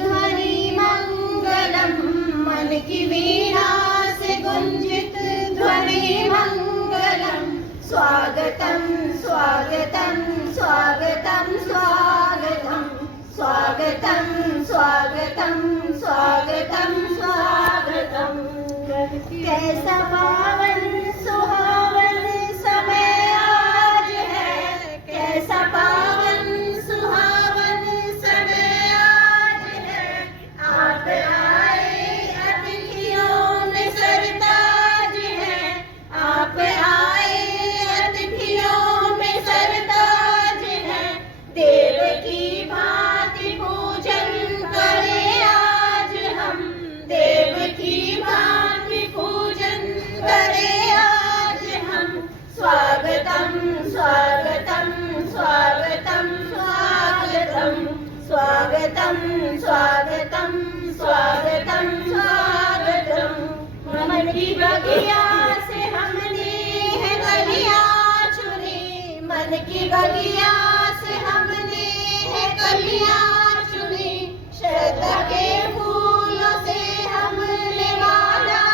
ध्वनि मंगलम मन की वीणा से गुंजित ध्वनि मंगलम स्वागतम स्वागतम स्वागतम स्वागतम स्वागतम स्वागतम स्वागतम स्वागतम। कैसा पावन सुहावन समय आज है, कैसा पावन सुहावन समय आज है। आप आए अतिथियों में सरताज है, आप आए अतिथियों में सरताज है। देव की भांति पूजन करें आज हम, देव की भांति पूजन करें आज हम। स्वागतम स्वागतम स्वागतम स्वागतम स्वागतम स्वागतम स्वागतम स्वागतम। मन की बगिया से हमने है कलियां चुनी, मन की बगिया से हमने है कलियां चुनी। श्रद्धा के फूलों से हमने माला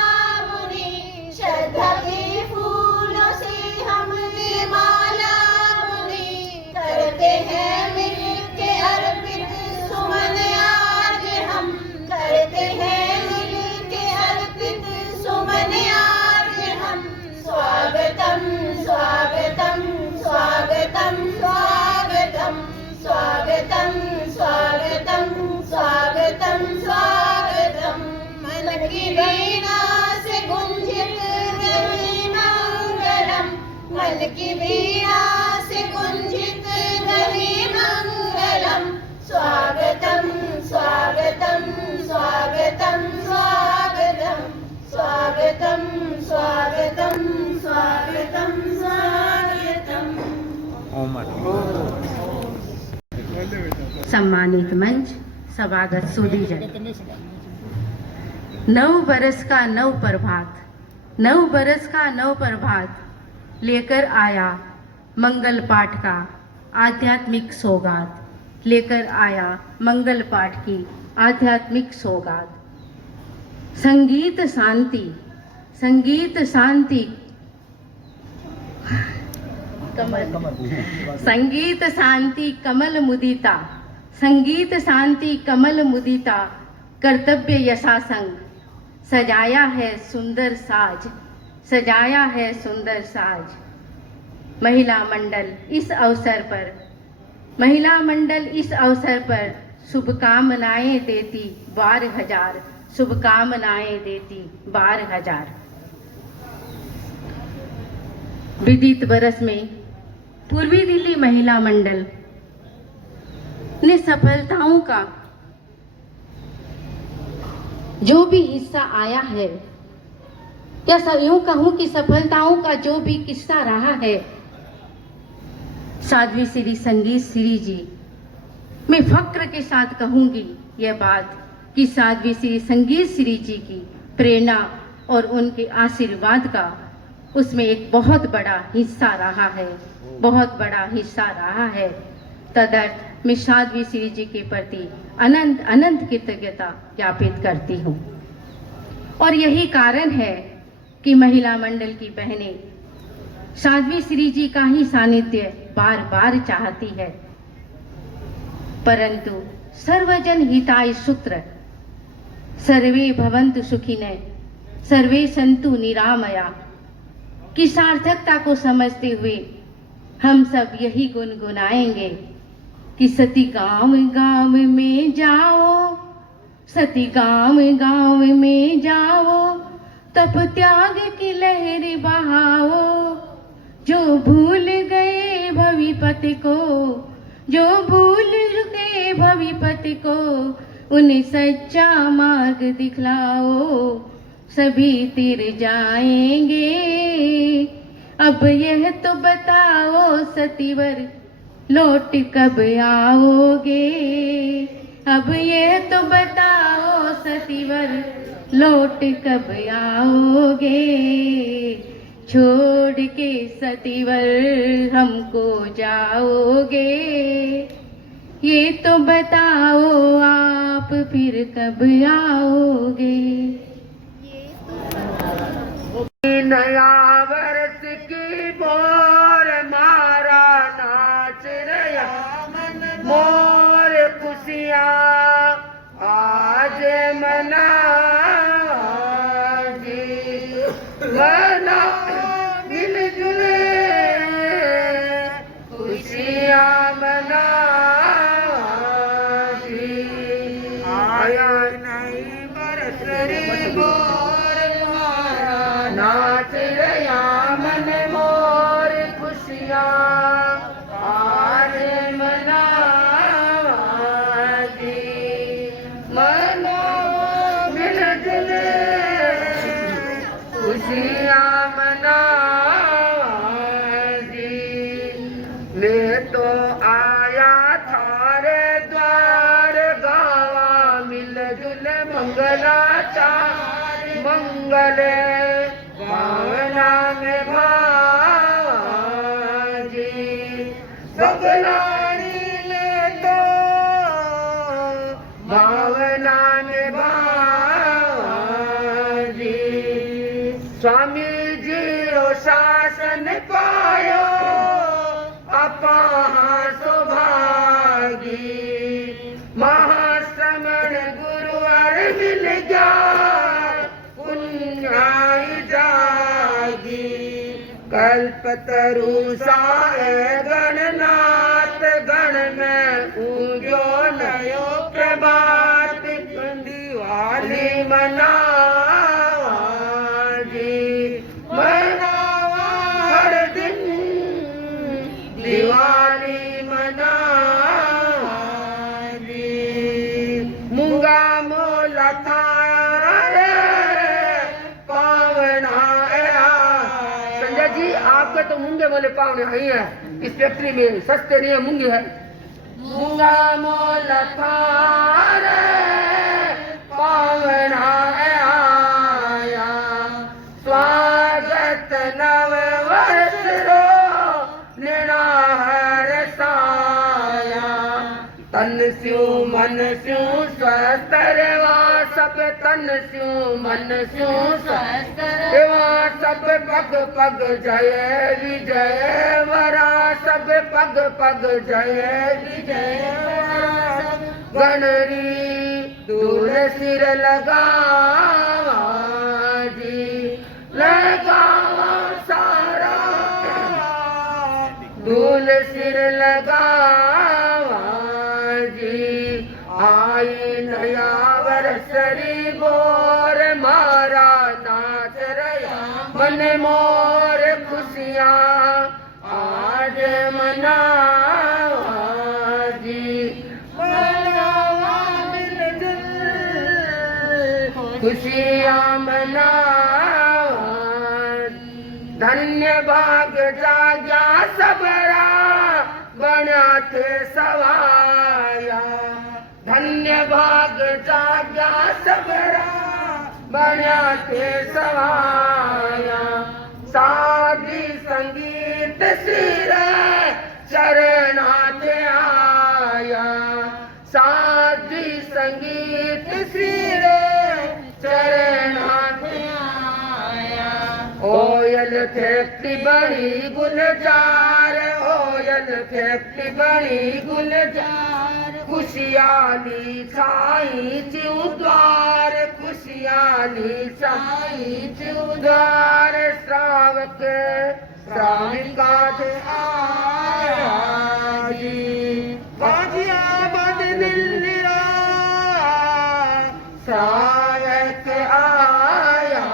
बुनी, श्रद्धा के फूलों से हमने माला बुनी। करते हैं मिल के अर्पित सुमन आज हम, करते हैं मिल के अर्पित सुमन आज हम। स्वागतम स्वागतम स्वागतम स्वागतम स्वागतम स्वागतम स्वागतम स्वागतम। मन की वीणा से गुंजित ध्वनि मंगलम, मन की वीणा से गुंजित ध्वनि मंगलम। स्वागतम स्वागतम स्वागतम स्वागतम स्वागतम स्वागतम स्वागतम स्वागतम। सम्मानित मंच, सभागत सुधीजन। नव बरस का नव प्रभात, नव बरस का नव प्रभात लेकर आया मंगल पाठ का आध्यात्मिक सौगात, लेकर आया मंगल पाठ की आध्यात्मिक सौगात। संगीत शांति, संगीत शांति संगीत शांति कमल मुदिता, संगीत शांति कमल मुदिता। कर्तव्य यशासंग सजाया है सुंदर साज, सजाया है सुंदर साज। महिला मंडल इस अवसर पर, महिला मंडल इस अवसर पर शुभकामनाएं देती 12,000, शुभकामनाएं देती 12,000। विदित बरस में पूर्वी दिल्ली महिला मंडल ने सफलताओं का जो भी हिस्सा आया है, या यूं कहूं कि सफलताओं का जो भी किस्सा रहा है, साध्वी श्री संगीत श्री जी, मैं फक्र के साथ कहूंगी यह बात कि साध्वी श्री संगीत श्री जी की प्रेरणा और उनके आशीर्वाद का उसमें एक बहुत बड़ा हिस्सा रहा है, बहुत बड़ा हिस्सा रहा है। तदर्थ मैं साध्वी श्री जी के प्रति अनंत अनंत कृतज्ञता ज्ञापित करती हूँ। और यही कारण है कि महिला मंडल की बहनें साध्वी श्री जी का ही सानिध्य बार बार चाहती है, परंतु सर्वजन हिताय सूत्र सर्वे भवन्तु सुखिनः सर्वे सन्तु निरामया की सार्थकता को समझते हुए हम सब यही गुनगुनाएंगे कि सती गांव गांव में जाओ, सती गांव गांव में जाओ, तप त्याग की लहर बहाओ। जो भूल गए भविपति को, जो भूल गए भविपति को, उन्हें सच्चा मार्ग दिखलाओ। सभी तिर जाएंगे, अब यह तो बताओ सतीवर लौट कब आओगे। अब ये तो बताओ सतीवर लौट कब आओगे, छोड़ के सतीवर हमको जाओगे, ये तो बताओ आप फिर कब आओगे। नया वर्ष की मोर मारा नाच रहा मोर खुशियाँ आज मना मना मिलजुल खुशियाँ मना आया नई बरस रे मोर मारा नाच रहा मन मोर खुशियाँ आज मना मना मिलजुल खुशियाँ मना मैं तो आया थारे द्वार गावा मिलजुल मंगलाचार मंगल भावना में भाजी बगलानी में तो भावना में भाजी स्वामी जी रो शासन पायो अपा सौभागी महाश्रमण गुरुवर मिल गया पुण्याई जागी कल्पतरु साए गणनाथ गण में पूजो नयो प्रभात दिवाली मनावाजी मनावा हर दिन दिवाली मनावाजी मूंगा मोला थारे पावना संजय जी आपके तो मूंगे मोले पावने आई है इस फैक्ट्री में सस्ते नहीं है मूंगे है मूंगा मोला थारे पावना आया स्वागत नव वर्ष रो निराहर साया तन स्यू मन स्यू स्वस्थ रेवा सब तन स्यू मन स्यू स्वस्थ रेवा सब पग पग जय विजय वरा सब पग पग जय विजय गणरी दूर सिर लगावा जी लगावा सारा दूल सिर लगावा जी आई नया वर्षरी बोर मारा नाच रहा मन मोर खुशियाँ आज मनावा जी खुशियाँ मनावा धन्य भाग जाग्या सबरा बना थे सवाया धन्य भाग जाग्या सबरा बना थे सवाया साधी संगीत सिर चरणाथ आया साधी संगीत सिर चरणाथ आया ओयल फैक्ट्री बड़ी गुलजार ओयल फैक्ट्री बड़ी गुलजार खुशियाली छाई चिउद्वार खुशियाली छाई चिउद्वार श्रावक श्राविका थे आया जी बाजिया बद दिल्लिया श्रावक आया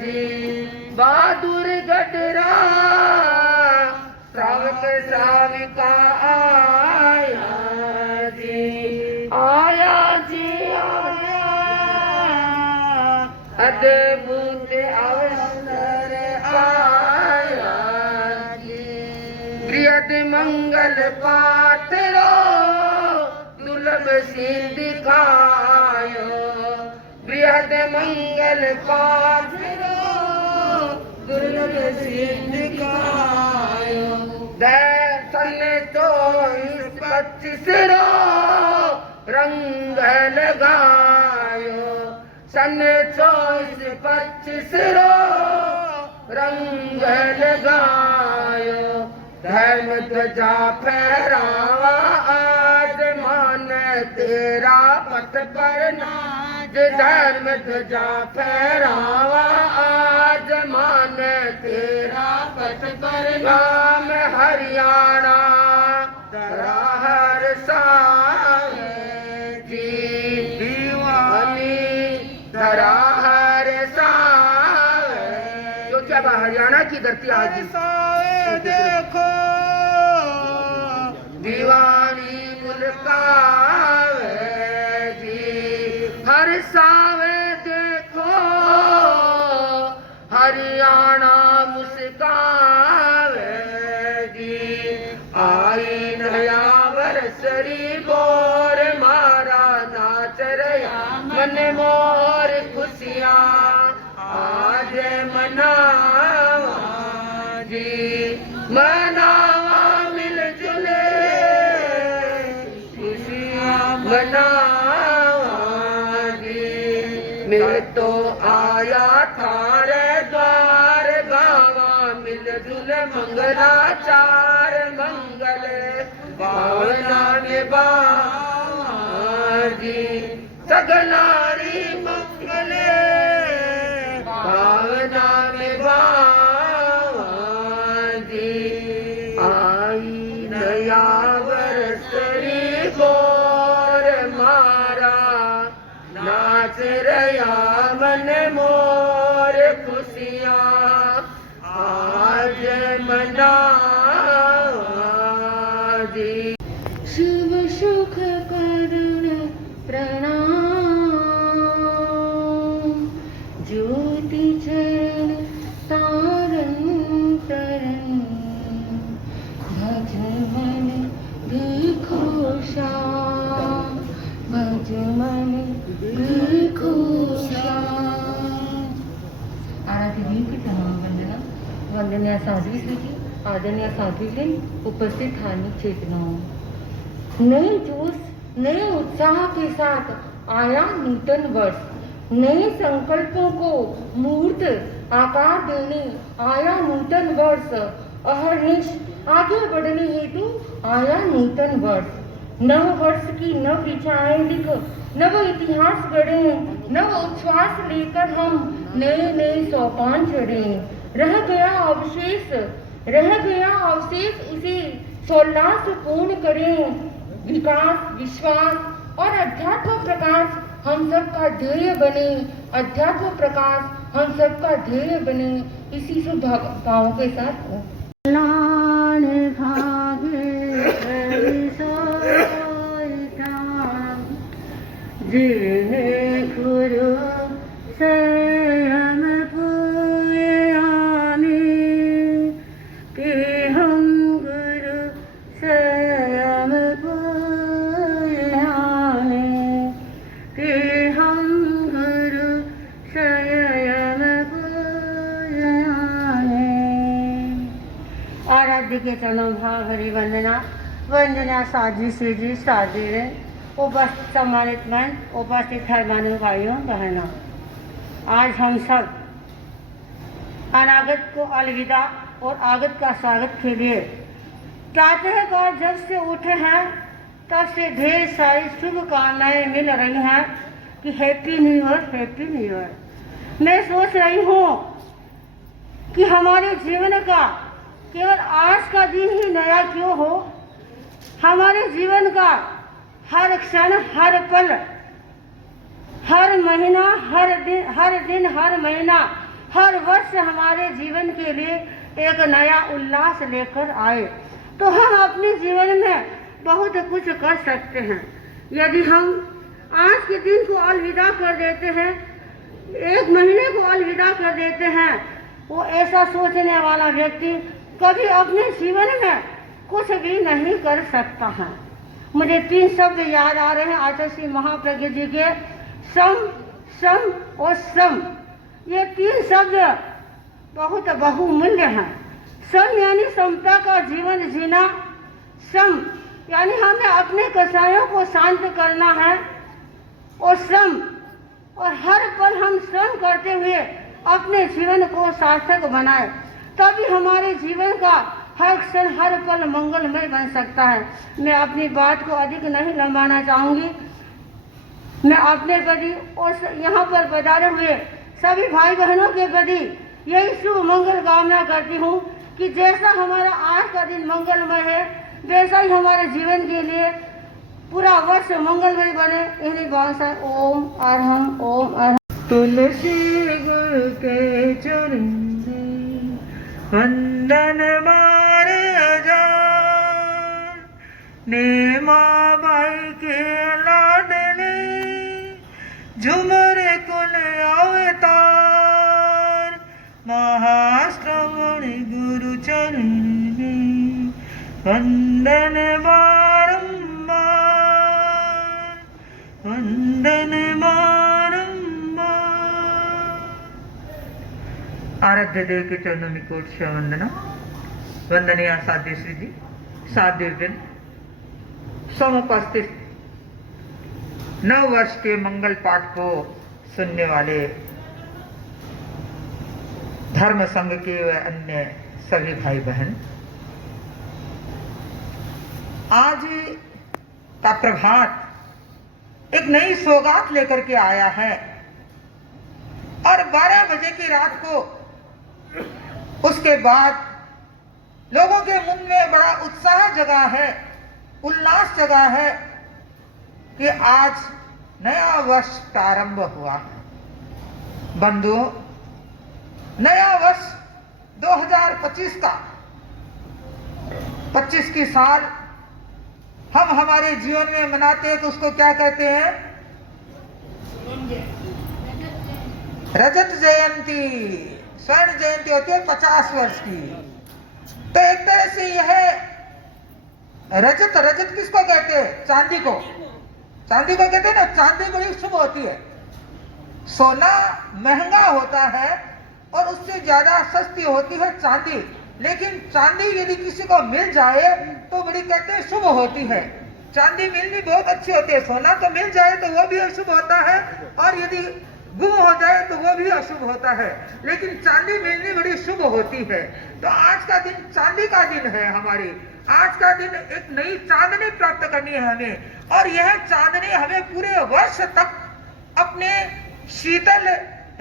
जी बहादुर गडरा श्रावक श्राविका आया जी आया जी आया अद्भुत अवसर आया जी प्रियद मंगल पात्रो दुर्लभ सीन दिखायो, बृहद मंगल पाठरो दुर्लभ सीन दिखायो। सन 24-25 रो रंग लगायो, सन 24-25 रो रंग लगायो। धर्म ध्वजा फहरावा आज मान तेरा पथ पर नाज, धर्म ध्वजा फहरावा आज मान तेरा पथ पर नाम। हरियाणा धराहर सावे जी, दीवानी धराहर सावे। जो क्या हरियाणा की धरती आज देखो दीवानी मुल्कावे जी, हर सावे देखो हरियाणा मुस्कावे जी। आई नया वर्षरी बोर मारा नाच रया मन मोर खुशियाँ आज मनावा जी, मनावा मिलजुले खुशियाँ मनावा जी। मिल तो आया थारे द्वार गावा मिलजुल मंगलाचार मंगल भावना निभावा जी। सगलारी मंगले भावना निभावा जी। आई नया वर्षरी बोर मारा नाच रया मन मोर खुशियाँ आज मनावा जी। शुभ सुख करुण प्रणाम, ज्योति चरण तारन तरन, भज मन देखो श्याम, भज मन देखो श्याम। आराध्य देव की तमाम वंदना। वंदनीय साध्वी श्री जी, आदरणीय साध्वी, उपस्थित धार्मिक चेतनाओं, नए जोश नए उत्साह के साथ आया नूतन वर्ष। नए संकल्पों को मूर्त आकार देने आया नूतन वर्ष। अहर्निश आगे बढ़ने हेतु आया नूतन वर्ष। नव वर्ष की नव ऋचाएं लिख नव इतिहास गढ़े, नव उच्छ्वास लेकर हम नए नए सोपान चढ़े। रह गया अवशेष उसे सोल्लास पूर्ण करें। विकास विश्वास और अध्यात्म प्रकाश हम सबका ध्येय बने, अध्यात्म प्रकाश हम सबका ध्येय बने। इसी शुभ भावों के साथ लान भागे जिन्हें गुरु संयम पुयाने कि हम गुरु संयम पुयाने कि हम गुरु संयम पुयाने। आराध्य के चरणों भाव भरी वंदना। वंदना साध्वी श्री जी, साध्वी उपस्थित सम्मानित मंच, उपस्थित धर्मानु भाइयों बहनों, आज हम सब अनागत को अलविदा और आगत का स्वागत के लिए चाहते हैं। और जब से उठे हैं तब से ढेर सारी शुभकामनाएं मिल रही हैं कि happy new year, happy new year. मैं सोच रही हूँ कि हमारे जीवन का केवल आज का दिन ही नया क्यों हो, हमारे जीवन का हर क्षण, हर पल, हर महीना, हर दिन, हर महीना, हर वर्ष हमारे जीवन के लिए एक नया उल्लास लेकर आए तो हम अपने जीवन में बहुत कुछ कर सकते हैं। यदि हम आज के दिन को अलविदा कर देते हैं, एक महीने को अलविदा कर देते हैं, वो ऐसा सोचने वाला व्यक्ति कभी अपने जीवन में कुछ भी नहीं कर सकता है। मुझे 3 शब्द याद आ रहे हैं आचार्य श्री महाप्रज्ञ जी के, सम, सम और सम। ये 3 शब्द बहुत बहुमूल्य हैं। सम यानी समता का जीवन जीना, सम यानी हमें अपने कसायों को शांत करना है, और श्रम, और हर पल हम श्रम करते हुए अपने जीवन को सार्थक बनाए, तभी हमारे जीवन का हर क्षण हर पल मंगलमय बन सकता है। मैं अपनी बात को अधिक नहीं लंबाना चाहूँगी। मैं अपने प्रति और यहाँ पर पधारे हुए सभी भाई बहनों के प्रति यही शुभ मंगल कामना करती हूँ कि जैसा हमारा आज का दिन मंगलमय है, वैसा ही हमारे जीवन के लिए पूरा वर्ष मंगलमय बने। इन्हीं भाव से ओम अरहम ओम अरहम। तुलसी गुरु के चरण में वंदन मारे अजान, नेमा बाई के लाडले झुमर कुल अवतार, महाश्रवण गुरु चरण में वंदन बारंबार, वंदन बारंबार। आराध्य देव के चरणों में कोट से वंदना। वंदनीय साध्य श्री जी, साध्य दिन समुपस्थित नव वर्ष के मंगल पाठ को सुनने वाले धर्म संघ के व अन्य सभी भाई बहन, आज का प्रभात एक नई सौगात लेकर के आया है, और 12 बजे की रात को उसके बाद लोगों के मन में बड़ा उत्साह जगा है, उल्लास जगा है कि आज नया वर्ष प्रारंभ हुआ। बंधुओं, नया वर्ष 2025 का 25 की साल हम हमारे जीवन में मनाते हैं तो उसको क्या कहते हैं? रजत जयंती, स्वर्ण जयंती होती है 50 वर्ष की। तो एक तरह से यह रजत, रजत किसको कहते हैं? चांदी को, चांदी को कहते हैं ना। चांदी बड़ी शुभ होती है। सोना महंगा होता है और उससे ज्यादा सस्ती होती है चांदी, लेकिन चांदी यदि किसी को मिल जाए तो बड़ी कहते हैं शुभ होती है। चांदी मिलनी बहुत अच्छी होती है। सोना तो मिल जाए तो वो भी अशुभ होता है, और यदि गुम हो जाए तो वो भी अशुभ होता है, लेकिन चांदी मिलनी बड़ी शुभ होती है। तो आज का दिन चांदी का दिन है। हमारी आज का दिन एक नई चांदनी प्राप्त करनी है हमें, और यह चांदनी हमें पूरे वर्ष तक अपने शीतल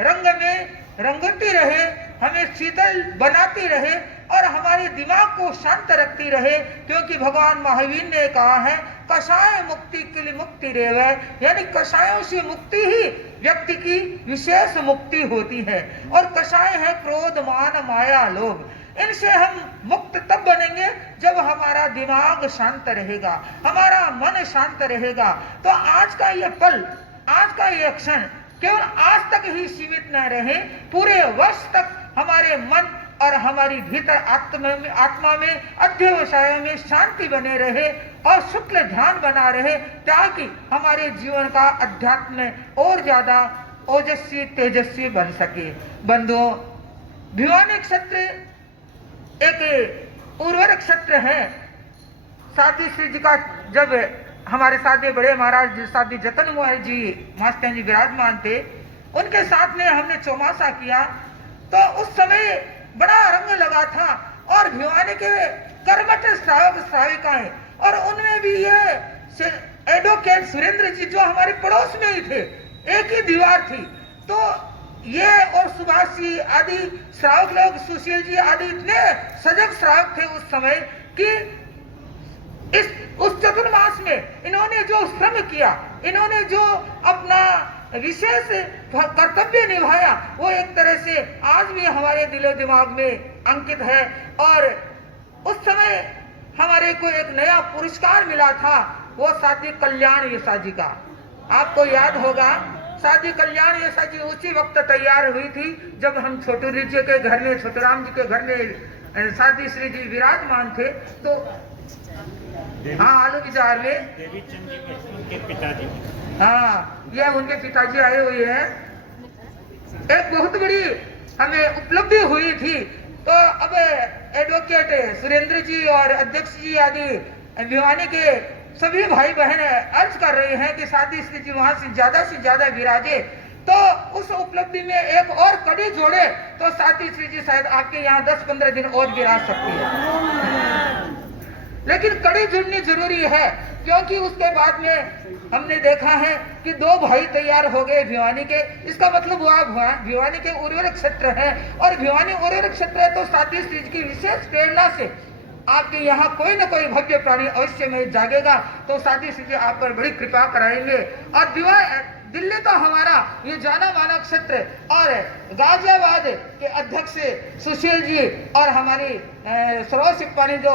रंग में रंगती रहे, हमें शीतल बनाती रहे और हमारे दिमाग को शांत रखती रहे। क्योंकि भगवान महावीर ने कहा है, कषाय मुक्ति किल मुक्ति रेव, यानी कषायों से मुक्ति ही व्यक्ति की विशेष मुक्ति होती है। और कषाय है क्रोध, मान, माया, लोभ। इनसे हम मुक्त तब बनेंगे जब हमारा दिमाग शांत रहेगा, हमारा मन शांत रहेगा। तो आज का ये पल, आज का ये क्षण केवल आज तक ही सीमित न रहे, पूरे वर्ष तक हमारे मन और हमारी भीतर आत्मा में अध्यवसायों में शांति बने रहे और शुक्ल ध्यान बना रहे, ताकि हमारे जीवन का अध्यात्म और ज्यादा ओजस्वी तेजस्वी बन सके। बंधुओं, भिवानी क्षेत्र एक उर्वर क्षेत्र है। साध्य श्री जी का जब हमारे साध्य बड़े महाराज साध्य जतन मोहन जी मास्टर जी विराजमान थे, उनके साथ में हमने चौमासा किया, तो उस समय बड़ा रंग लगा था। और भिवानी के कर्मठ श्रावक श्राविकाएं, और उनमें भी ये एडवोकेट सुरेंद्र जी जो हमारे पड़ोस में ही थे, एक ही दीवार थी। तो ये और सुभाष जी आदि श्रावक लोग, सुशील जी आदि इतने सजग श्रावक थे उस समय कि उस चतुर्मास में इन्होंने जो श्रम किया, इन्होंने जो अपना विशेष कर्तव्य निभाया, वो एक तरह से आज भी हमारे दिलो दिमाग में अंकित है। और उस समय हमारे को एक नया पुरस्कार मिला था, वो साथी कल्याण यशा जी का। आपको याद होगा, साथी कल्याण यशा जी उसी वक्त तैयार हुई थी जब हम छोटू जी के घर में, छोटूराम जी के घर में साथी श्री जी विराजमान थे। तो हाँ आलू विचार में देवी चंद जी के उनके पिताजी। हाँ ये उनके पिताजी आए हुए हैं। एक बहुत बड़ी हमें उपलब्धि हुई थी, तो अब एडवोकेट सुरेंद्र जी और अध्यक्ष जी आदि भिवानी के सभी भाई बहन अर्ज कर रहे हैं कि साधी श्री जी वहां से ज्यादा विराजे, तो उस उपलब्धि में एक और कड़ी जोड़े तो साधी श्री जी शायद आपके यहाँ 10-15 दिन और विराज सकती है। लेकिन कड़ी जुड़नी जरूरी है, क्योंकि उसके बाद में हमने देखा है कि 2 भाई तैयार हो गए भिवानी के। इसका मतलब हुआ भिवानी के उर्वरक क्षेत्र है, और भिवानी उर्वरक क्षेत्र है तो साथी श्री की विशेष प्रेरणा से आपके यहाँ कोई न कोई भव्य प्राणी अवश्य में जागेगा, तो साथी श्री आप पर बड़ी कृपा कराएंगे। और दिल्ली तो हमारा ये जाना माना क्षेत्र, और गाजियाबाद के अध्यक्ष सुशील जी और हमारी सरोज सिप्पानी जो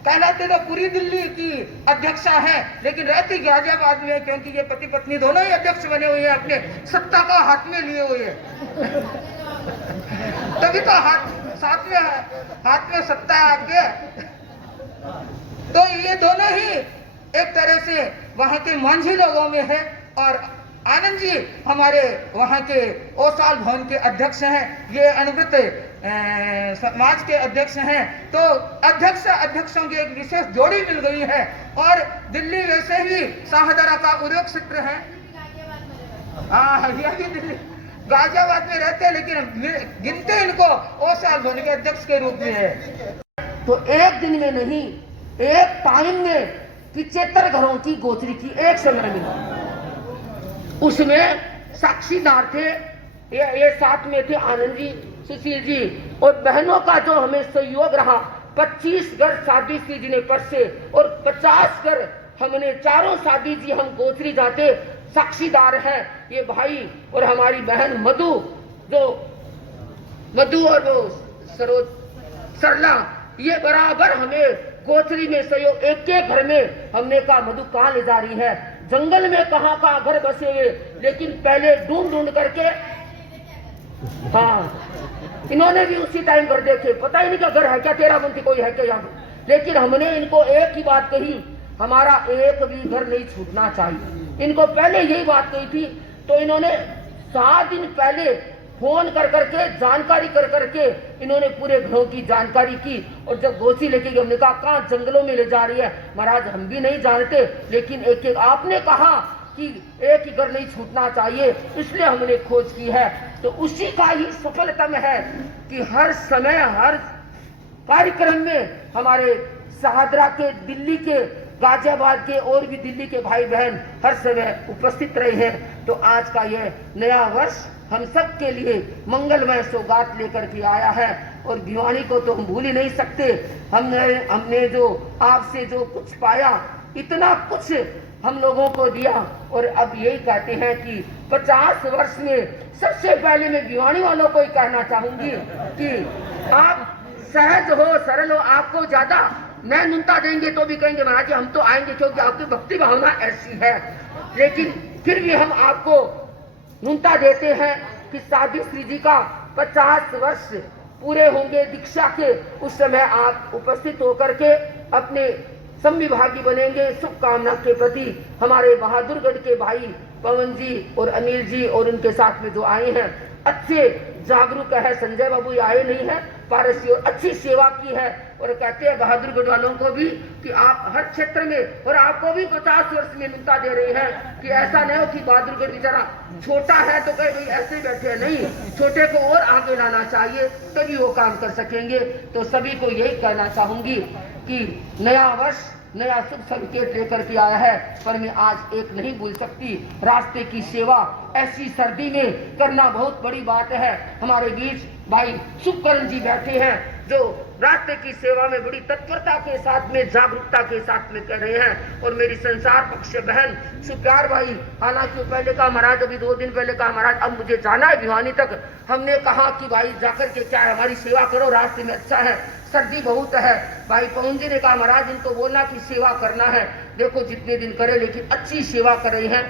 कहलाते तो पूरी दिल्ली की अध्यक्षा है, लेकिन रहती गाजियाबाद में, क्योंकि ये पति पत्नी दोनों ही अध्यक्ष बने हुए हैं, अपने सत्ता का हाथ में लिए हुए हैं। तभी तो हाथ में सत्ता है आपके। तो ये दोनों ही एक तरह से वहां के मांझी लोगों में है, और आनंद जी हमारे वहां के ओसाल भवन के अध्यक्ष हैं, ये अनुवृत्त समाज के अध्यक्ष हैं। तो अध्यक्षों की एक विशेष जोड़ी मिल गई है, और दिल्ली वैसे ही शाहदरा का उद्योग क्षेत्र है। हाँ ये भी दिल्ली गाजियाबाद में रहते हैं, लेकिन गिनते इनको ओसाल भवन के अध्यक्ष के रूप में है। तो एक दिन में नहीं, एक टाइम में 75 घरों की गोचरी की एक समय में, उसमें साक्षीदार थे। ये साथ में थे आनंद जी, सुशील जी, और बहनों का जो हमें सहयोग रहा। 25 घर साधी श्री जी ने परसे, और 50 घर हमने चारों साधी जी हम गोचरी जाते साक्षीदार हैं। ये भाई और हमारी बहन मधु और वो सरला, ये बराबर हमें गोचरी में सहयोग। एक घर में हमने कहा मधु कहाँ ले जा रही है, जंगल में कहाँ घर बसे हुए, लेकिन पहले ढूंढ करके, हाँ इन्होंने भी उसी टाइम घर देखे, पता ही नहीं क्या घर है क्या, तेरा बंती कोई है क्या यहाँ। लेकिन हमने इनको एक ही बात कही, हमारा एक भी घर नहीं छूटना चाहिए। इनको पहले यही बात कही थी, तो इन्होंने 7 दिन पहले फोन कर करके जानकारी कर करके इन्होंने पूरे घरों की जानकारी की। और जब गोची लेके गए, हमने कहा कहाँ जंगलों में ले जा रही है। महाराज हम भी नहीं जानते, लेकिन एक आपने कहा कि एक ही घर नहीं छूटना चाहिए, इसलिए हमने खोज की है। तो उसी का ही सफलतम है कि हर समय हर कार्यक्रम में हमारे शाहदरा के, दिल्ली के, गाजियाबाद के और भी दिल्ली के भाई बहन हर समय उपस्थित रहे हैं। तो आज का यह नया वर्ष हम सब के लिए मंगलमय सौगात लेकर के आया है, और भिवानी को तो हम भूल ही नहीं सकते। हमने जो आपसे जो कुछ पाया, इतना कुछ हम लोगों को दिया, और अब यही कहते हैं कि 50 वर्ष में सबसे पहले मैं भिवानी वालों को ही कहना चाहूंगी कि आप सहज हो, सरल हो। आपको ज्यादा मैं नुनता देंगे तो भी कहेंगे महाराज हम तो आएंगे, क्योंकि आपकी भक्ति भावना ऐसी है। लेकिन फिर भी हम आपको नुनता देते हैं कि साधी श्री जी का 50 वर्ष पूरे होंगे दीक्षा के, उस समय आप उपस्थित होकर के अपने संविभागी बनेंगे। शुभकामना के प्रति हमारे बहादुरगढ़ के भाई पवन जी और अनिल जी और उनके साथ में जो आए हैं, अच्छे जागरूक है। संजय बाबू आए नहीं है, पारसी, और अच्छी सेवा की है। और कहते हैं बहादुरगढ़ वालों को भी कि आप हर क्षेत्र में, और आपको भी 50 वर्ष में नुनता दे रहे हैं कि ऐसा नहीं हो कि बहादुरगढ़ बेचारा छोटा है तो कहे भाई ऐसे ही बैठे हैं। नहीं, छोटे को और आगे लाना चाहिए, तभी वो काम कर सकेंगे। तो सभी को यही कहना चाहूंगी कि नया वर्ष नया शुभ संकेत लेकर के आया है, पर मैं आज एक नहीं भूल सकती, रास्ते की सेवा ऐसी सर्दी में करना बहुत बड़ी बात है। हमारे बीच भाई सुखकरण जी बैठे हैं, जो रास्ते की सेवा में बड़ी तत्परता के साथ में, जागरूकता के साथ में कर रहे हैं। और मेरी संसार पक्ष बहन सुप्यार भाई, हालांकि पहले कहा महाराज, अभी 2 दिन पहले कहा महाराज अब मुझे जाना है भिवानी तक। हमने कहा कि भाई जाकर के क्या है, हमारी सेवा करो, रास्ते में अच्छा है, सर्दी बहुत है। भाई पवन जी ने कहा महाराज इनको बोलना कि सेवा करना है। देखो जितने दिन करे, लेकिन अच्छी सेवा कर रहे हैं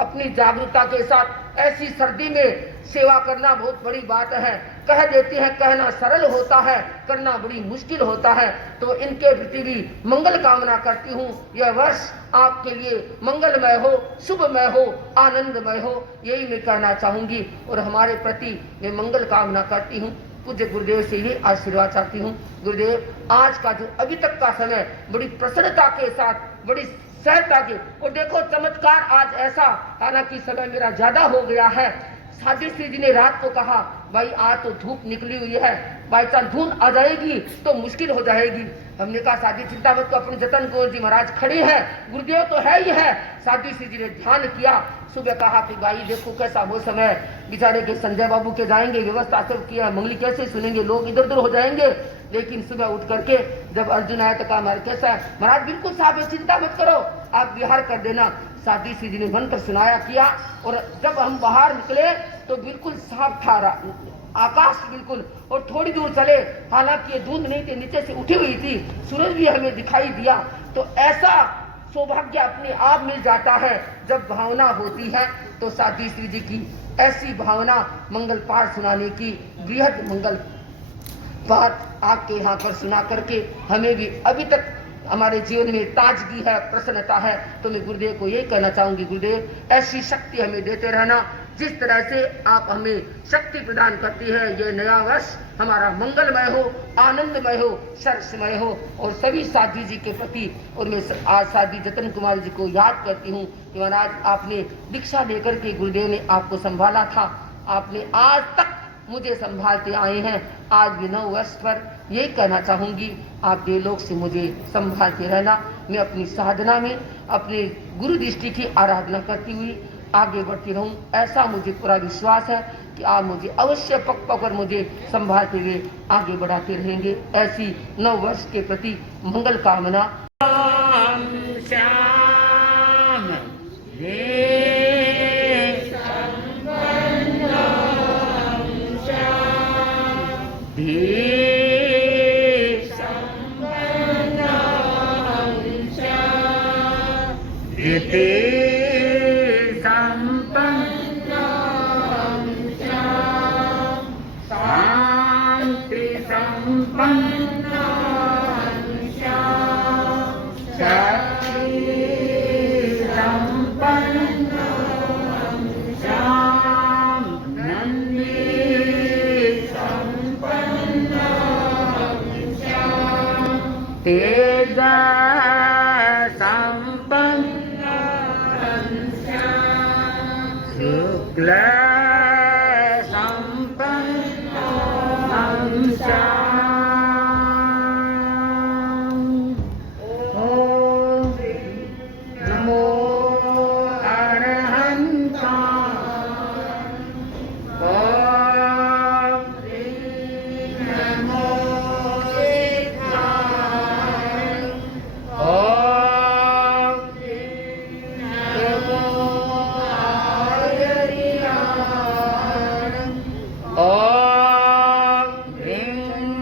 अपनी जागरूकता के साथ। ऐसी सर्दी में सेवा करना बहुत बड़ी बात है। कह देती हैं। कहना सरल होता है, करना बड़ी मुश्किल होता है। तो इनके प्रति भी मंगल कामना करती हूँ। यह वर्ष आपके लिए मंगलमय हो, शुभमय हो, आनंदमय हो, यही मैं कहना चाहूंगी। और हमारे प्रति मैं मंगल कामना करती हूँ। पूज्य गुरुदेव से ये आशीर्वाद चाहती हूँ। गुरुदेव, आज का जो अभी तक का समय बड़ी प्रसन्नता के साथ, बड़ी सहजता के, और देखो चमत्कार आज ऐसा, हालांकि समय मेरा ज्यादा हो गया है। साधी श्री जी ने रात को कहा, भाई आज तो धूप निकली हुई है, बाई चांस धूल आ जाएगी तो मुश्किल हो जाएगी। हमने कहा साधी चिंता मत को, अपने जतन को जी महाराज खड़े हैं, गुरुदेव तो है ही है। साधी श्री जी ने ध्यान किया। सुबह कहा कि भाई देखो कैसा मौसम है, बेचारे के संजय बाबू के जाएंगे, व्यवस्था सब किया, मंगली कैसे सुनेंगे, लोग इधर उधर हो जाएंगे। लेकिन सुबह उठ करके जब अर्जुन आया तो कहा महाराज कैसा है? महाराज बिल्कुल साफ है, चिंता मत करो, आप विहार कर देना। साधी श्री जी ने मंत्र सुनाया किया, और जब हम बाहर निकले तो बिल्कुल साफ था आकाश बिल्कुल। और थोड़ी दूर चले, हालांकि ये धुंध नहीं थी, नीचे से उठी हुई थी, सूरज भी हमें दिखाई दिया। तो ऐसा सौभाग्य अपने आप मिल जाता है जब भावना होती है। तो साधी श्री जी की ऐसी भावना मंगल पाठ सुनाने की, बृहद मंगल पाठ आपके यहाँ पर सुना करके हमें भी अभी तक हमारे जीवन में ताजगी है, प्रसन्नता है। तो मैं गुरुदेव को यही कहना चाहूंगी, गुरुदेव ऐसी शक्ति हमें देते रहना जिस तरह से आप हमें शक्ति प्रदान करती है। ये नया वर्ष हमारा मंगलमय हो, आनंदमय हो, सरसमय हो। और सभी साधी जी के प्रति, और मैं आज साधी जतन कुमार जी को याद करती हूँ कि महाराज आपने दीक्षा लेकर के गुरुदेव ने आपको संभाला था, आपने आज तक मुझे संभालते आए हैं। आज भी 9 वर्ष पर यही कहना चाहूंगी, आप देवलोक से मुझे संभालते रहना। मैं अपनी साधना में अपने गुरु दृष्टि की आराधना करती हुई आगे बढ़ती रहूं, ऐसा मुझे पूरा विश्वास है कि आप मुझे अवश्य पक पकड़ मुझे संभालते हुए आगे बढ़ाते रहेंगे। ऐसी 9 वर्ष के प्रति मंगल कामना। तेज संपन्न शुक्ल संपन्न ओम नमो अरहंता Om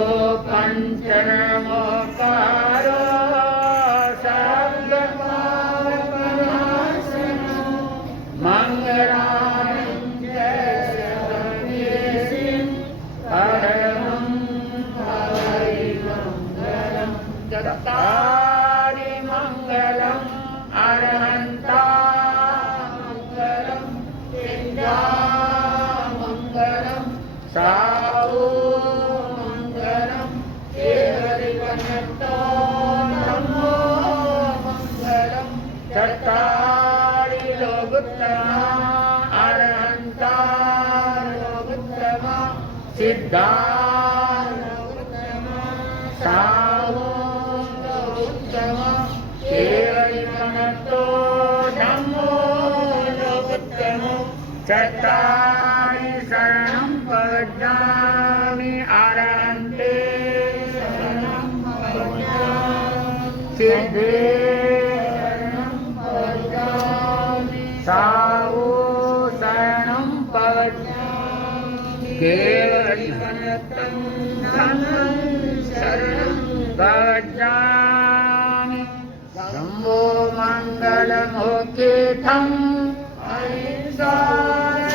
जो पंचमोकारो शब्द मंगलानि परमं हरिमंगलम् चत्तारि मंगलम् अरहन्ता मंगलम् विद्या मंगलम् साहु मंगलम् केवलिवनतो नमो मंगलम् चत्तारि लोकोत्तमा अरहन्ता लोकोत्तमा सिद्धा लोकोत्तमा साहु लोकोत्तमा केवलिवनतो नमो लोकोत्तमा चत्तारि शरणं प्रपद्यामि अरहन्ते शरणं प्रपद्यामि सिद्धे शरणं प्रपद्यामि साहु शरणं प्रपद्यामि केवलिवनतं धम्मं शरणं प्रपद्यामि शम्भो मङ्गलमोकेथम् अहिंसा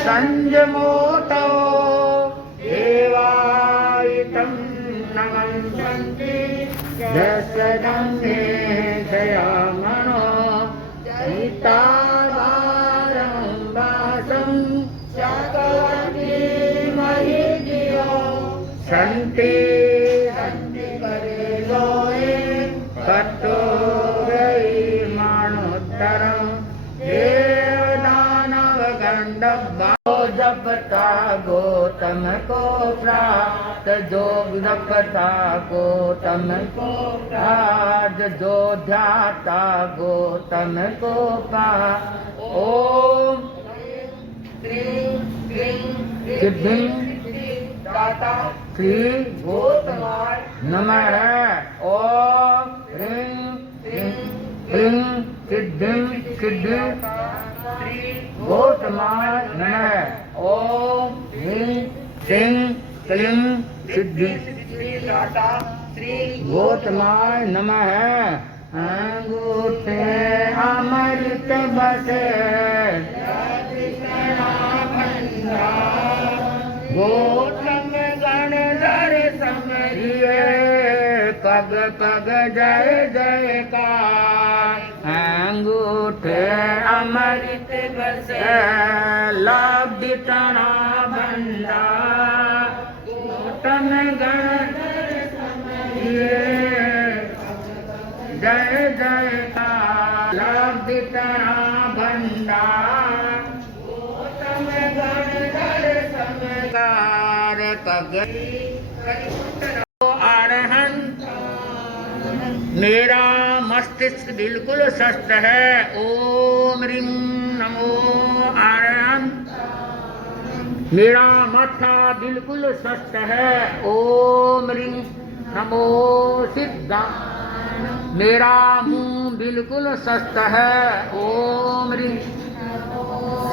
संयमोतो देवायितं नमन्ति दशनं मे जयामनो दयितावारं वासं चकवती महिदियो सन्ति सन्ति करे लोए कट्टो गई मानोत्तरं जपता गौतम को प्रात जोग जपता गौतम को प्रात जो ध्याता गौतम को पा ओम क्रीं क्रीं सिद्धिं दाता श्री गौतमाय नमः ओम क्रीं क्रीं क्रीं सिद्धिं सिद्धि गौतमाय नमः ओम ह्रीं श्रीं क्लीं सिद्धि दाता श्री गौतमाय नमः अंगूठे अमृत बसे गौतम गणधर समरिए पग पग जय जयकार अंगूठे अमृत बसे लब्धिटना बंदा गौतम गणधर समरिए जय जयकार लब्धिटना बंदा गौतम गणधर समकार पग अरहंत मेरा मस्तिष्क बिल्कुल स्वस्थ है ओम ह्रीं नमो अरहंत मेरा माथा बिल्कुल स्वस्थ है ओम ह्रीं नमो सिद्धा मेरा मुंह बिल्कुल स्वस्थ है ओम ह्रीं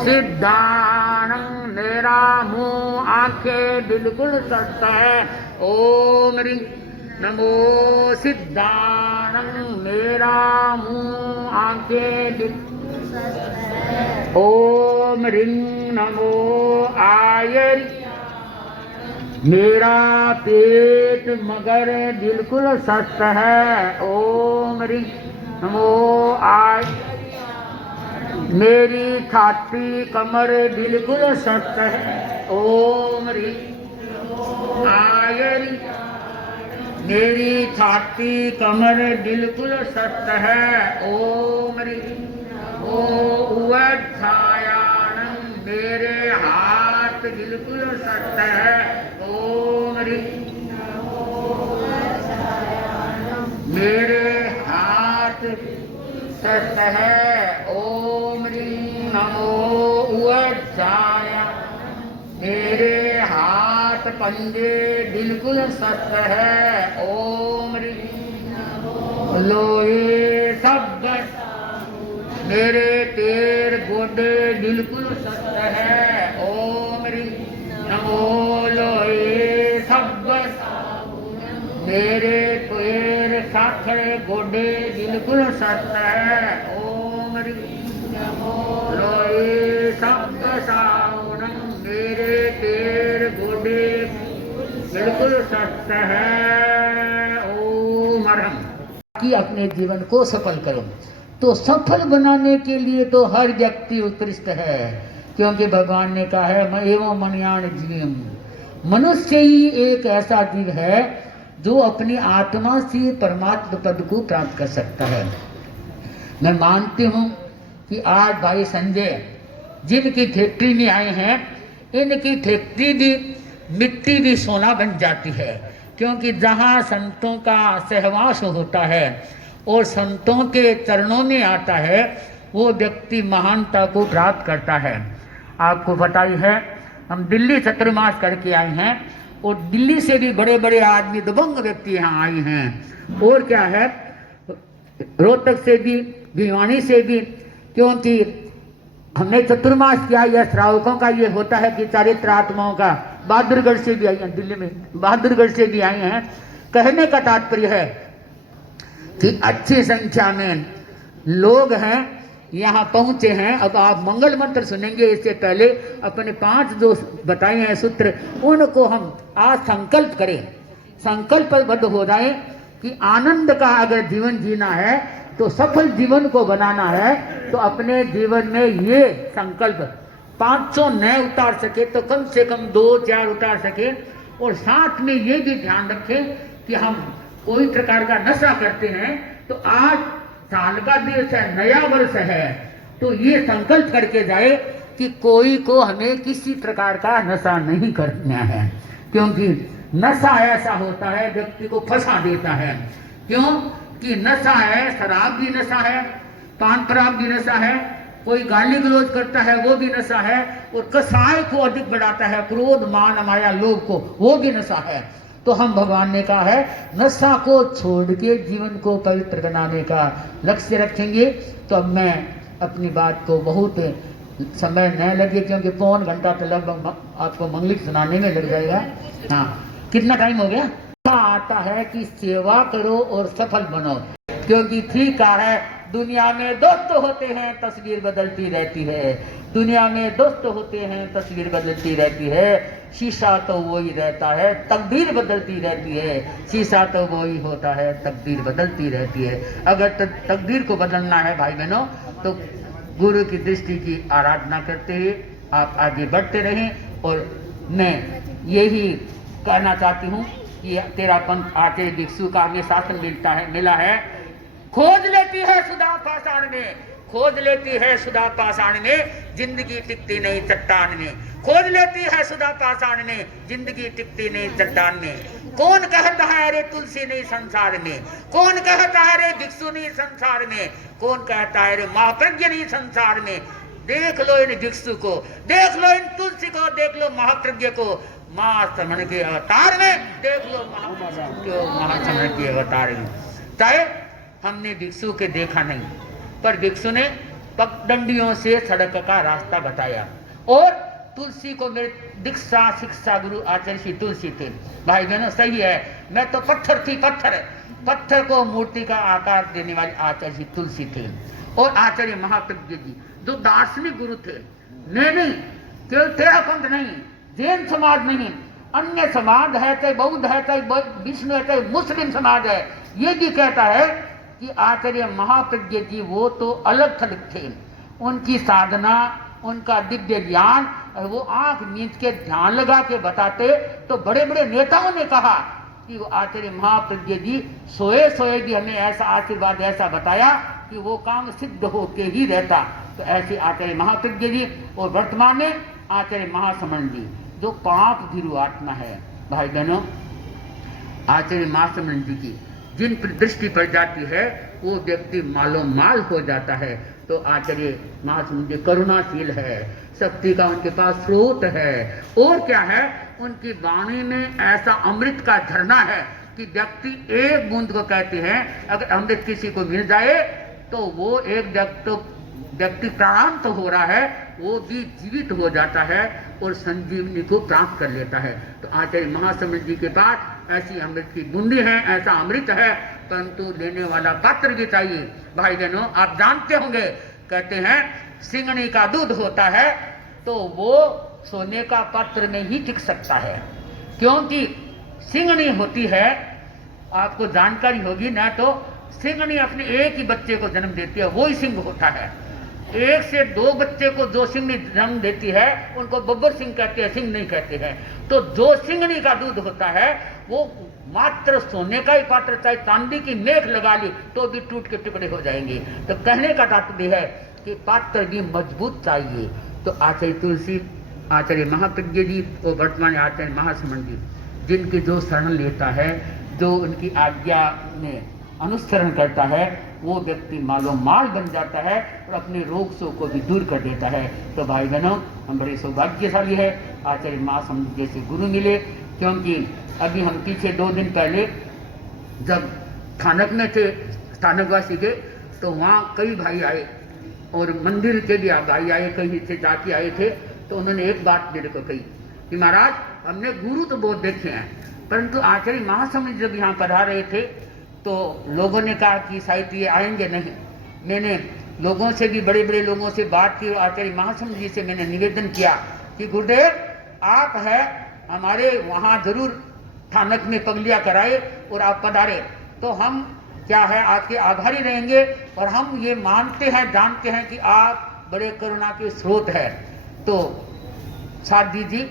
सिद्धानं मेरा मुंह आंखें बिल्कुल स्वस्थ है ओम ह्रीं नमो सिद्धानं मेरा मुंह आंखें ओम ह्रीं नमो आयरी मेरा पेट मगर बिल्कुल स्वस्थ है ओम ह्रीं नमो आय मेरी छाती कमर बिल्कुल स्वस्थ है ओम ह्रीं आयरी मेरी छाती कमर बिल्कुल स्वस्थ है ओम ह्रीं उवच्छायानं मेरे हाथ बिल्कुल स्वस्थ है ओम ह्रीं मेरे हाथ स्वस्थ है ओम ह्रीं नमो उवच्छाया मेरे हाथ पंजे बिल्कुल स्वस्थ है ओम ह्रीं लोहे शब्द मेरे पैर गोडे बिल्कुल स्वस्थ है ओम ह्रीं नमो लोहे शब्द मेरे पैर साखरे गोडे बिल्कुल सत है। ओम लोए सप्त सावनम, मेरे पैर गोडे बिल्कुल सत है। ओम अरहम। कि अपने जीवन को सफल करो। तो सफल बनाने के लिए तो हर व्यक्ति उत्कृष्ट है, क्योंकि भगवान ने कहा है एवं मन्यान जीवम, मनुष्य ही एक ऐसा जीव है जो अपनी आत्मा से परमात्मा पद को प्राप्त कर सकता है। मैं मानती हूँ कि आज भाई संजय जिनकी फैक्ट्री में आए हैं, इनकी फैक्ट्री भी मिट्टी भी सोना बन जाती है, क्योंकि जहाँ संतों का सहवास होता है और संतों के चरणों में आता है, वो व्यक्ति महानता को प्राप्त करता है। आपको पता ही है, हम दिल्ली चतुर्मास करके आए हैं और दिल्ली से भी बड़े बड़े आदमी दबंग व्यक्ति यहाँ आए हैं। और क्या है, रोहतक से भी, भिवानी से भी, क्योंकि हमने चतुर्मास किया, यह श्रावकों का ये होता है कि चारित्र आत्माओं का। बहादुरगढ़ से भी आई हैं, दिल्ली में बहादुरगढ़ से भी आए हैं। कहने का तात्पर्य है कि अच्छी संख्या में लोग हैं, यहाँ पहुंचे हैं। अब आप मंगल मंत्र सुनेंगे, इससे पहले अपने 5 जो बताए हैं सूत्र, उनको हम आज संकल्प करें, संकल्पबद्ध हो जाए कि आनंद का अगर जीवन जीना है, तो सफल जीवन को बनाना है, तो अपने जीवन में ये संकल्प 500 न उतार सके तो कम से कम 2-4 उतार सके। और साथ में ये भी ध्यान रखें कि हम कोई प्रकार का नशा करते हैं, तो आज साल का देश है, नया वर्ष है, तो ये संकल्प करके जाए कि कोई को हमें किसी प्रकार का नशा नहीं करना है, क्योंकि नशा ऐसा होता है व्यक्ति को फंसा देता है। क्यों कि नशा है, शराब भी नशा है, पान पराग भी नशा है, कोई गाली गलौज करता है वो भी नशा है, और कसाय को अधिक बढ़ाता है, क्रोध मान माया लोभ को, वो भी नशा है। तो हम भगवान ने कहा है नशा को छोड़ के जीवन को पवित्र बनाने का लक्ष्य रखेंगे। तो अब मैं अपनी बात को बहुत समय न लगे, क्योंकि पौन घंटा तो लगभग आपको मंगलिक सुनाने में लग जाएगा। हाँ, कितना टाइम हो गया? आता है कि सेवा करो और सफल बनो, क्योंकि ठीक है, दुनिया में दोस्त होते हैं, तस्वीर बदलती रहती है। दुनिया में दोस्त होते हैं, तस्वीर बदलती रहती है। शीशा तो वही रहता है, तकदीर बदलती रहती है। शीशा तो वही होता है, तकदीर बदलती रहती है। अगर तकदीर को बदलना है भाई बहनों, तो गुरु की दृष्टि की आराधना करते हुए आप आगे बढ़ते रहें। और मैं यही कहना चाहती हूँ कि तेरा पंथ आचार्य भिक्षु का हमें शासन मिला है। खोज लेती है सुधा पाषाण में, खोज लेती है सुधा पाषाण में, जिंदगी टिकती नहीं चट्टान में। खोज लेती है सुधा पाषाण में, जिंदगी टिकती नहीं चट्टान में। कौन कहता है अरे तुलसी नहीं संसार में, कौन कहता है अरे भिक्षु नहीं संसार में, कौन कहता है अरे महाप्रज्ञ नहीं संसार में। देख लो इन भिक्षु को, देख लो इन तुलसी को, देख लो महाप्रज्ञ को महासमण के अवतार में, देख लो महासमण के अवतार में। चाहे हमने भिक्षु के देखा नहीं, पर भिक्षु ने पगडंडियों से सड़क का रास्ता बताया। और तुलसी को मेरे दीक्षा शिक्षा गुरु आचार्य श्री तुलसी थे। भाई बहनों सही है, मैं तो पत्थर थी, पत्थर को मूर्ति का आकार देने वाले आचार्य श्री तुलसी थे। और आचार्य महाप्रज्ञ जी जो दार्शनिक गुरु थे। नहीं, केवल तेरा पंथ नहीं, जैन समाज नहीं, अन्य समाज है, चाहे बौद्ध है, चाहे विष्णु है, चाहे मुस्लिम समाज है, ये भी कहता है कि आचार्य महाप्रज्ञ जी वो तो अलग थलग थे। उनकी साधना, उनका दिव्य ज्ञान, वो आंख नींद के ध्यान लगा के बताते। तो बड़े बड़े नेताओं ने कहा कि वो आचार्य महाप्रज्ञ जी सोए भी हमें ऐसा आशीर्वाद ऐसा बताया कि वो काम सिद्ध होके ही रहता। तो ऐसे आचार्य महाप्रज्ञ जी और वर्तमान में आचार्य महासमण जी जो पाप भीरु आत्मा है। भाई बहनों, आचार्य महासमण जी की जिन पर दृष्टि पड़ जाती है वो व्यक्ति मालो माल हो जाता है। तो आचार्य महासमण जी करुणाशील है, शक्ति का उनके पास स्रोत है। और क्या है, उनकी वाणी में ऐसा अमृत का झरना है कि व्यक्ति एक बूंद को कहते हैं, अगर अमृत किसी को मिल जाए तो वो एक व्यक्ति प्राणांत हो रहा है, वो भी जीवित हो जाता है और संजीवनी को प्राप्त कर लेता है। तो आचार्य महासमण जी के पास ऐसी अमृत की बूंदी है, ऐसा अमृत है, परंतु लेने वाला पात्र भी चाहिए। भाई बहनों, आप जानते होंगे, कहते हैं सिंगनी का दूध होता है तो वो सोने का पात्र में ही टिक सकता है, क्योंकि सिंगनी होती है, आपको जानकारी होगी ना, तो सिंगनी अपने एक ही बच्चे को जन्म देती है, वो ही सिंह होता है। एक से दो बच्चे को जो सिंगनी जन्म देती है उनको बब्बर सिंह कहते हैं, सिंह नहीं कहते हैं। तो जो सिंगनी का दूध होता है वो मात्र सोने का ही पात्र, चाहे चांदी की मेख लगा ली तो भी टूट के टुकड़े हो जाएंगे। तो कहने का तात्पर्य है कि पात्र भी मजबूत चाहिए। तो आचार्य तुलसी, आचार्य महाप्रज्ञ जी और वर्तमान आचार्य महासमंद जी, जिनकी जो शरण लेता है, जो उनकी आज्ञा में अनुसरण करता है, वो व्यक्ति मालो माल बन जाता है और अपने रोग शोक को भी दूर कर देता है। तो भाई बहनों, हम बड़े सौभाग्यशाली है आचार्य महासमंद जैसे गुरु मिले, क्योंकि अभी हम पीछे 2 दिन पहले जब स्थानक में थे, स्थानकवासी के, तो वहाँ कई भाई आए और मंदिर के भी भाई आए, कहीं से जाके आए थे। तो उन्होंने एक बात मेरे को कही कि महाराज, हमने गुरु तो बहुत देखे हैं, परंतु आचार्य महासमंद जब यहाँ पढ़ा रहे थे तो लोगों ने कहा कि शायद ये आएंगे नहीं। मैंने लोगों से भी, बड़े बड़े लोगों से बात की, आचार्य महासमंद जी से मैंने निवेदन किया कि गुरुदेव आप है, हमारे वहाँ जरूर स्थानक में पगलिया कराए और आप पधारे तो हम क्या है आपके आभारी रहेंगे, और हम ये मानते हैं, जानते हैं कि आप बड़े करुणा के स्रोत है। तो साथ दीजिए,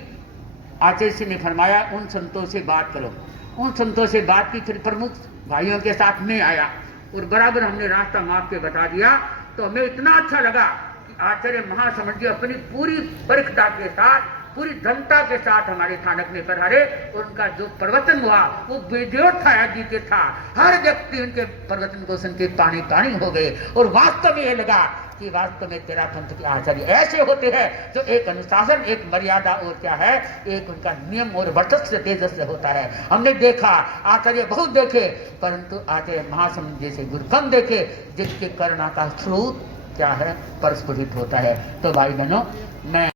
आचार्य जी ने फरमाया उन संतों से बात करो। उन संतों से बात की, फिर प्रमुख भाइयों के साथ में आया और बराबर हमने रास्ता माप के बता दिया। तो हमें इतना अच्छा लगा कि आचार्य महासमंद जी अपनी पूरी परिखता के साथ, पूरी जनता के साथ हमारे स्थानक में पधारे और उनका जो प्रवचन हुआ वो बेजोड़ जी के था। हर व्यक्ति उनके प्रवचन को सुन के पानी पानी हो गए और वास्तव में ये लगा कि वास्तव में तेरा पंथ के आचार्य ऐसे होते हैं जो एक अनुशासन, एक मर्यादा और क्या है, एक उनका नियम और वर्चस्व तेजस से होता है। हमने देखा, आचार्य बहुत देखे, परंतु आचार्य महासमंद जैसे गुरु कम देखे, जिसके करुणा का स्रोत क्या है, परस्फुरित होता है। तो भाई बहनों, मैं